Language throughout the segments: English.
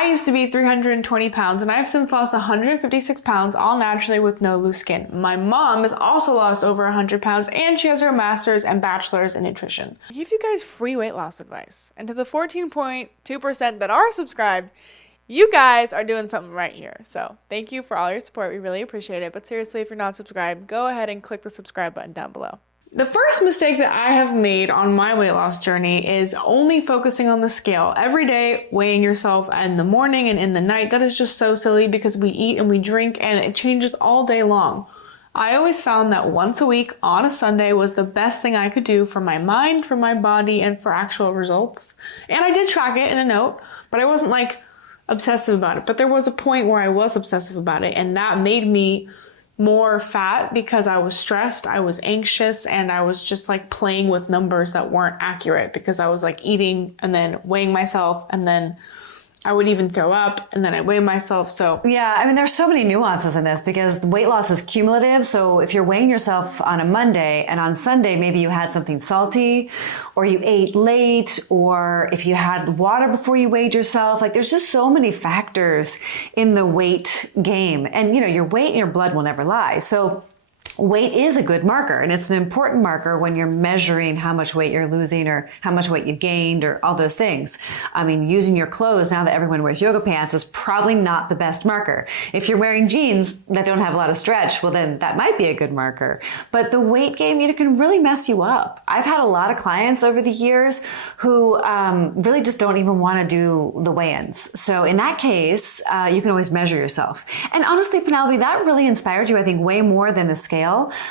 I used to be 320 pounds and I've since lost 156 pounds all naturally with no loose skin. My mom has also lost over 100 pounds and she has her master's and bachelor's in nutrition. I give you guys free weight loss advice. And to the 14.2% that are subscribed, you guys are doing something right here. So thank you for all your support. We really appreciate it. But seriously, if you're not subscribed, go ahead and click the subscribe button down below. The first mistake that I have made on my weight loss journey is only focusing on the scale every day, weighing yourself in the morning and in the night. That is just so silly because we eat and we drink and it changes all day long. I always found that once a week on a Sunday was the best thing I could do for my mind, for my body, and for actual results. And I did track it in a note, but I wasn't like obsessive about it. But there was a point where I was obsessive about it, and that made me more fat because I was stressed, I was anxious, and I was just like playing with numbers that weren't accurate because I was like eating and then weighing myself, and then I would even throw up and then I weigh myself. So yeah, I mean, there's so many nuances in this because weight loss is cumulative. So if you're weighing yourself on a Monday and on Sunday, maybe you had something salty or you ate late, or if you had water before you weighed yourself, like there's just so many factors in the weight game. And you know, your weight and your blood will never lie. So weight is a good marker, and it's an important marker when you're measuring how much weight you're losing or how much weight you gained or all those things. I mean, using your clothes now that everyone wears yoga pants is probably not the best marker. If you're wearing jeans that don't have a lot of stretch, well then that might be a good marker. But the weight game, you know, can really mess you up. I've had a lot of clients over the years who really just don't even want to do the weigh-ins. So in that case, you can always measure yourself. And honestly, Penelope, that really inspired you, I think, way more than the scale.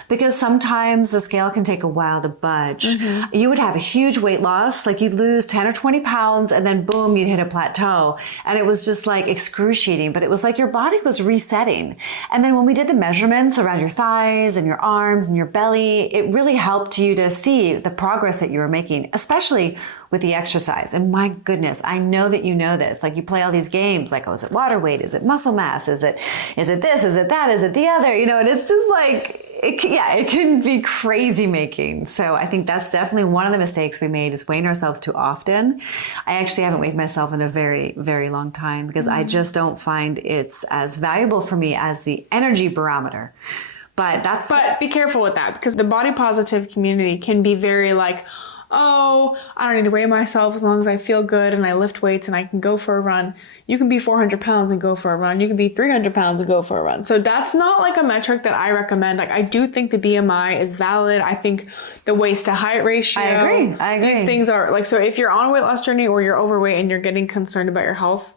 Because sometimes the scale can take a while to budge. Mm-hmm. You would have a huge weight loss, like you'd lose 10 or 20 pounds and then boom, you'd hit a plateau. And it was just like excruciating, but it was like your body was resetting. And then when we did the measurements around your thighs and your arms and your belly, it really helped you to see the progress that you were making, especially with the exercise. And my goodness, I know that you know this. Like you play all these games like, oh, is it water weight? Is it muscle mass? Is it this? Is it that? Is it the other? You know, and it's just like, it can be crazy making. So I think that's definitely one of the mistakes we made is weighing ourselves too often. I actually haven't weighed myself in a very, very long time because I just don't find it's as valuable for me as the energy barometer. But be careful with that because the body positive community can be very like, oh, I don't need to weigh myself as long as I feel good and I lift weights and I can go for a run. You can be 400 pounds and go for a run. You can be 300 pounds and go for a run. So that's not like a metric that I recommend. Like I do think the BMI is valid. I think the waist to height ratio. I agree. These things are like, so if you're on a weight loss journey or you're overweight and you're getting concerned about your health,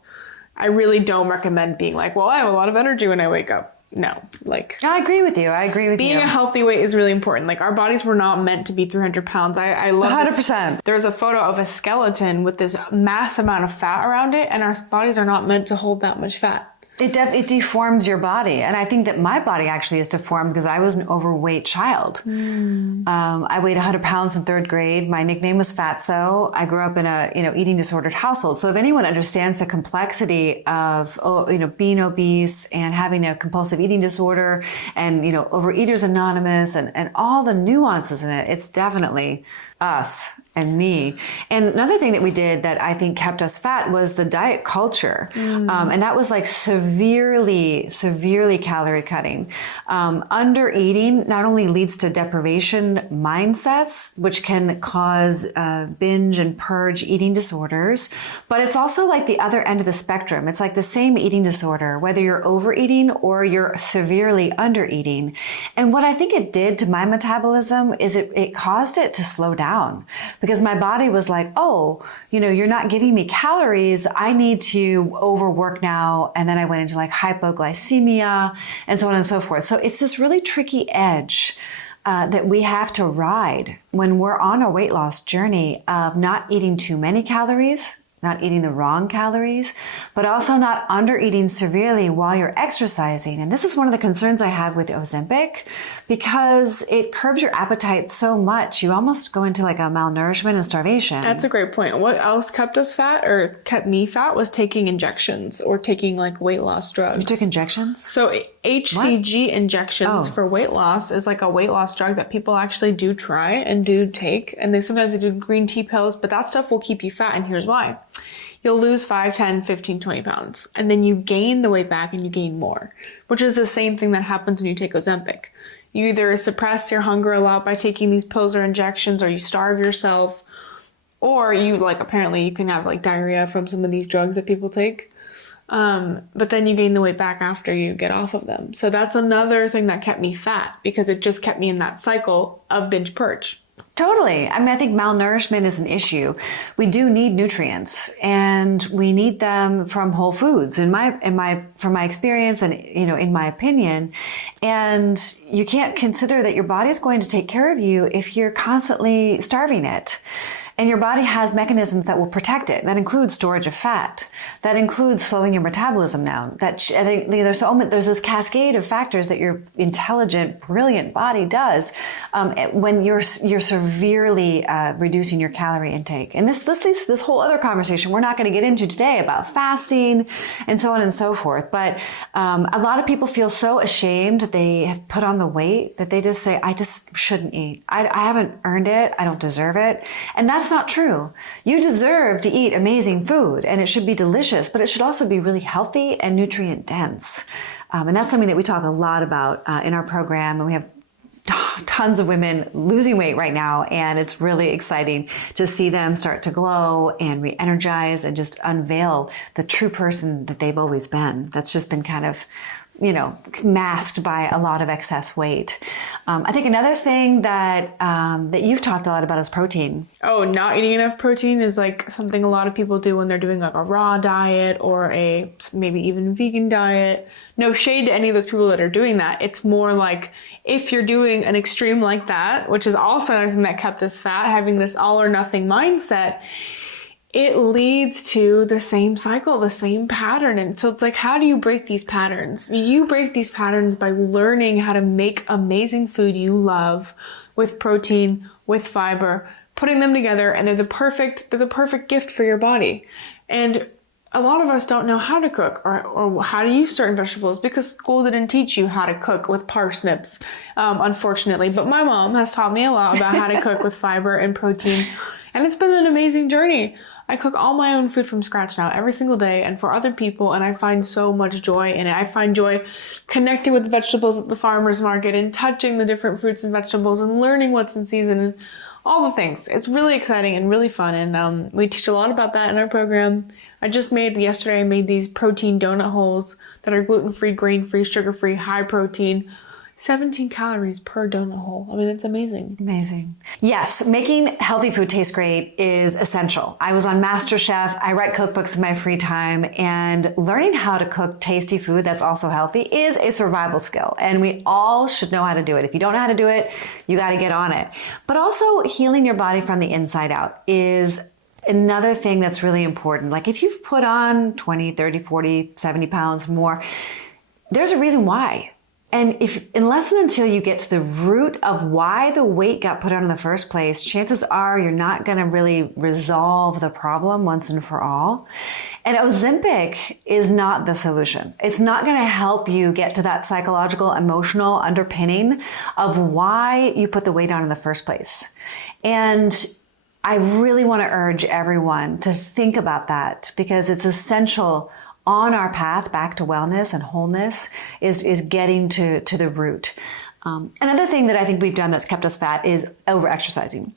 I really don't recommend being like, well, I have a lot of energy when I wake up. No, like I agree with you. Being a healthy weight is really important. Like our bodies were not meant to be 300 pounds. I love 100%. There's a photo of a skeleton with this mass amount of fat around it, and our bodies are not meant to hold that much fat. It deforms your body. And I think that my body actually is deformed because I was an overweight child. I weighed 100 pounds in third grade. My nickname was Fatso. I grew up in a, eating disordered household. So if anyone understands the complexity of, being obese and having a compulsive eating disorder and, Overeaters Anonymous and all the nuances in it, it's definitely us and me. And another thing that we did that I think kept us fat was the diet culture. And that was like severely calorie cutting. Under eating not only leads to deprivation mindsets, which can cause binge and purge eating disorders, but it's also like the other end of the spectrum. It's like the same eating disorder, whether you're overeating or you're severely under eating. And what I think it did to my metabolism is it caused it to slow down. Because my body was like, oh, you're not giving me calories. I need to overwork now. And then I went into like hypoglycemia and so on and so forth. So it's this really tricky edge that we have to ride when we're on a weight loss journey of not eating too many calories, not eating the wrong calories, but also not under eating severely while you're exercising. And this is one of the concerns I have with Ozempic because it curbs your appetite so much. You almost go into like a malnourishment and starvation. That's a great point. What else kept us fat or kept me fat was taking injections or taking like weight loss drugs. You took injections? So HCG injections for weight loss is like a weight loss drug that people actually do try and do take. And they sometimes do green tea pills, but that stuff will keep you fat. And here's why. you'll lose 5, 10, 15, 20 pounds. And then you gain the weight back and you gain more, which is the same thing that happens when you take Ozempic. You either suppress your hunger a lot by taking these pills or injections, or you starve yourself, or you apparently you can have diarrhea from some of these drugs that people take. But then you gain the weight back after you get off of them. So that's another thing that kept me fat, because it just kept me in that cycle of binge purge. Totally. I mean, I think malnourishment is an issue. We do need nutrients, and we need them from whole foods from my experience and, in my opinion. And you can't consider that your body is going to take care of you if you're constantly starving it. And your body has mechanisms that will protect it. That includes storage of fat. That includes slowing your metabolism down. There's this cascade of factors that your intelligent, brilliant body does when you're severely reducing your calorie intake. And this leads to this whole other conversation we're not going to get into today about fasting and so on and so forth. But a lot of people feel so ashamed that they have put on the weight that they just say, I just shouldn't eat. I haven't earned it. I don't deserve it. And that's not true. You deserve to eat amazing food, and it should be delicious, but it should also be really healthy and nutrient dense. And that's something that we talk a lot about in our program. And we have tons of women losing weight right now, and it's really exciting to see them start to glow and re-energize and just unveil the true person that they've always been. That's just been kind of masked by a lot of excess weight. I think another thing that you've talked a lot about is protein. Oh, not eating enough protein is something a lot of people do when they're doing a raw diet or a maybe even vegan diet. No shade to any of those people that are doing that. It's more if you're doing an extreme like that, which is also something that kept us fat, having this all or nothing mindset, it leads to the same cycle, the same pattern. And so it's how do you break these patterns? You break these patterns by learning how to make amazing food you love with protein, with fiber, putting them together, and they're the perfect gift for your body. And a lot of us don't know how to cook or how to use certain vegetables because school didn't teach you how to cook with parsnips, unfortunately. But my mom has taught me a lot about how to cook with fiber and protein. And it's been an amazing journey. I cook all my own food from scratch now every single day and for other people, and I find so much joy in it. I find joy connecting with the vegetables at the farmer's market and touching the different fruits and vegetables and learning what's in season and all the things. It's really exciting and really fun, and we teach a lot about that in our program. Yesterday I made these protein donut holes that are gluten-free, grain-free, sugar-free, high protein. 17 calories per donut hole. I mean, it's amazing. Amazing. Yes, making healthy food taste great is essential. I was on MasterChef. I write cookbooks in my free time, and learning how to cook tasty food that's also healthy is a survival skill. And we all should know how to do it. If you don't know how to do it, you got to get on it. But also healing your body from the inside out is another thing that's really important. If you've put on 20, 30, 40, 70 pounds more, there's a reason why. And unless and until you get to the root of why the weight got put on in the first place, chances are you're not going to really resolve the problem once and for all. And Ozempic is not the solution. It's not going to help you get to that psychological, emotional underpinning of why you put the weight on in the first place. And I really want to urge everyone to think about that, because it's essential on our path back to wellness and wholeness is getting to the root. Another thing that I think we've done that's kept us fat is overexercising.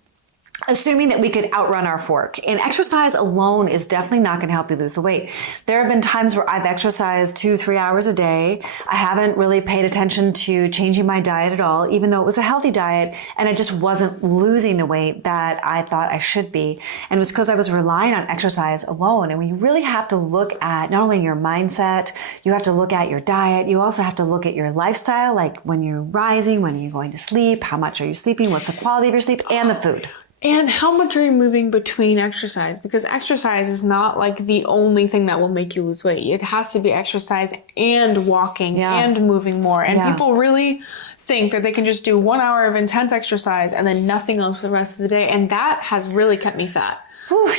Assuming that we could outrun our fork. And exercise alone is definitely not going to help you lose the weight. There have been times where I've exercised 2-3 hours a day. I haven't really paid attention to changing my diet at all, even though it was a healthy diet, and I just wasn't losing the weight that I thought I should be. And it was because I was relying on exercise alone. And you really have to look at not only your mindset, you have to look at your diet, you also have to look at your lifestyle, like when you're rising, when you're going to sleep, how much are you sleeping, what's the quality of your sleep, and the food. And how much are you moving between exercise? Because exercise is not the only thing that will make you lose weight. It has to be exercise and walking and moving more. And people really think that they can just do 1 hour of intense exercise and then nothing else for the rest of the day. And that has really kept me fat.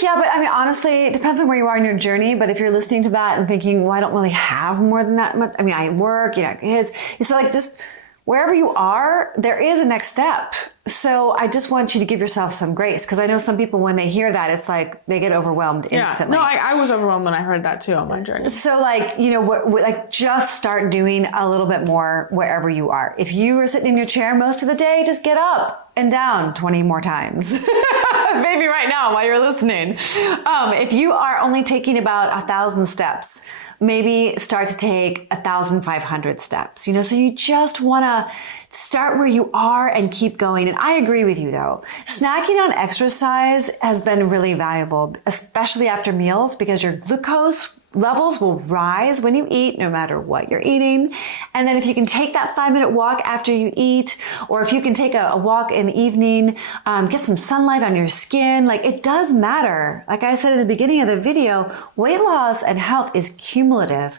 Yeah, but I mean, honestly, it depends on where you are in your journey. But if you're listening to that and thinking, well, I don't really have more than that much. I mean, I work, kids. So just wherever you are, there is a next step. So I just want you to give yourself some grace, because I know some people, when they hear that, it's like they get overwhelmed instantly. No, I was overwhelmed when I heard that too on my journey. So like, you know, like just start doing a little bit more wherever you are. If you are sitting in your chair most of the day, just get up and down 20 more times. Maybe right now while you're listening. If you are only taking about 1,000 steps, maybe start to take 1,500 steps, you know, so you just want to start where you are and keep going. And I agree with you though. Snacking on exercise has been really valuable, especially after meals, because your glucose levels will rise when you eat, no matter what you're eating. And then if you can take that 5-minute walk after you eat, or if you can take a walk in the evening, get some sunlight on your skin, like it does matter. Like I said at the beginning of the video, weight loss and health is cumulative.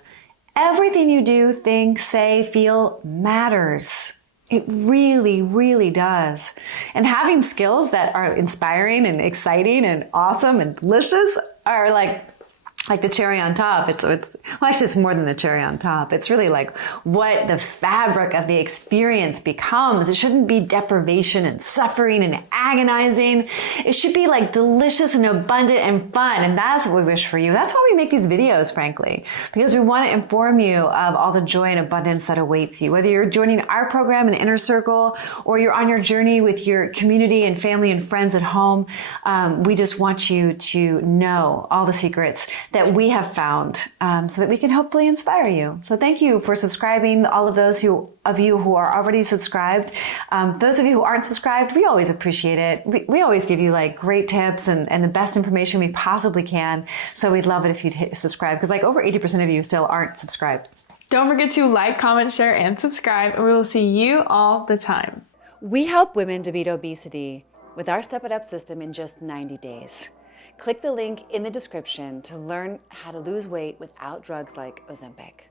Everything you do, think, say, feel matters. It really, really does. And having skills that are inspiring and exciting and awesome and delicious are like the cherry on top. Well, actually it's more than the cherry on top. It's really like what the fabric of the experience becomes. It shouldn't be deprivation and suffering and agonizing. It should be like delicious and abundant and fun. And that's what we wish for you. That's why we make these videos, frankly, because we want to inform you of all the joy and abundance that awaits you. Whether you're joining our program in Inner Circle, or you're on your journey with your community and family and friends at home, we just want you to know all the secrets that we have found, so that we can hopefully inspire you. So thank you for subscribing. All of those of you who are already subscribed. Those of you who aren't subscribed, we always appreciate it. We always give you like great tips and the best information we possibly can. So we'd love it if you'd hit subscribe, because like over 80% of you still aren't subscribed. Don't forget to like, comment, share, and subscribe, and we will see you all the time. We help women to beat obesity with our Step It Up system in just 90 days. Click the link in the description to learn how to lose weight without drugs like Ozempic.